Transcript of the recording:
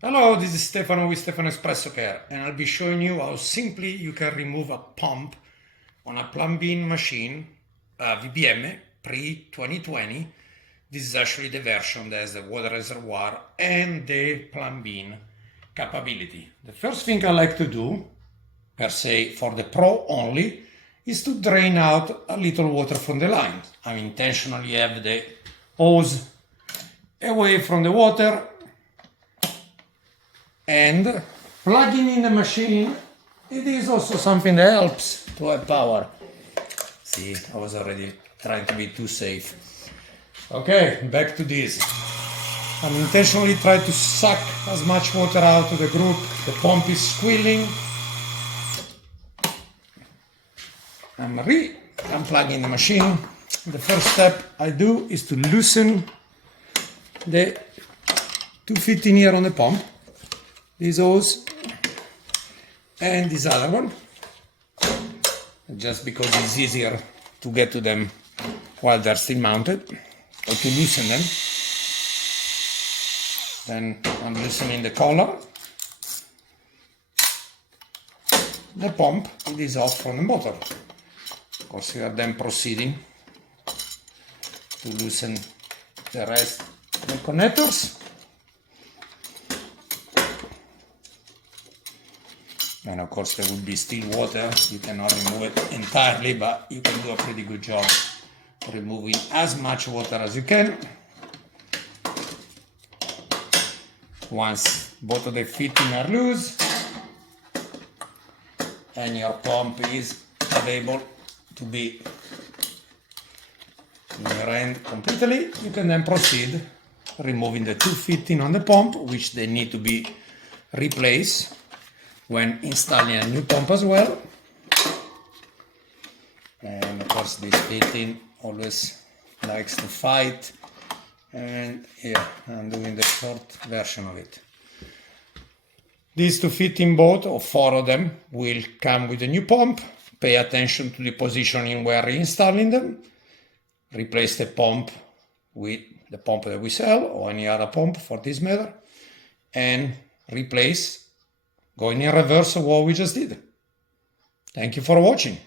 Hello, this is Stefano with Stefano Espresso Care, and I'll be showing you how simply you can remove a pump on a plumbing machine, VBM Pre-2020. This is actually the version that has the water reservoir and the plumbing capability. The first thing I like to do, per se for the Pro only, is to drain out a little water from the line. I intentionally have the hose away from the water, and plugging in the machine, it is also something that helps to have power. See, I was already trying to be too safe. Okay, back to this. I'm intentionally trying to suck as much water out of the group. The pump is squealing. I'm unplugging the machine. The first step I do is to loosen the two fitting here on the pump. This hose and this other one, just because it's easier to get to them while they're still mounted, or to loosen them. Then I'm loosening the collar. The pump, it is off from the motor. Of course, we are then proceeding to loosen the rest of the connectors. And of course there will be still water, you cannot remove it entirely, but you can do a pretty good job removing as much water as you can. Once both of the fitting are loose and your pump is able to be in your end completely, you can then proceed removing the two fitting on the pump, which they need to be replaced when installing a new pump as well. And of course this fitting always likes to fight, and here I'm doing the short version of it. These two fitting, both or four of them, will come with a new pump. Pay attention to the positioning where reinstalling them. Replace the pump with the pump that we sell or any other pump for this matter, and replace going in reverse of what we just did. Thank you for watching.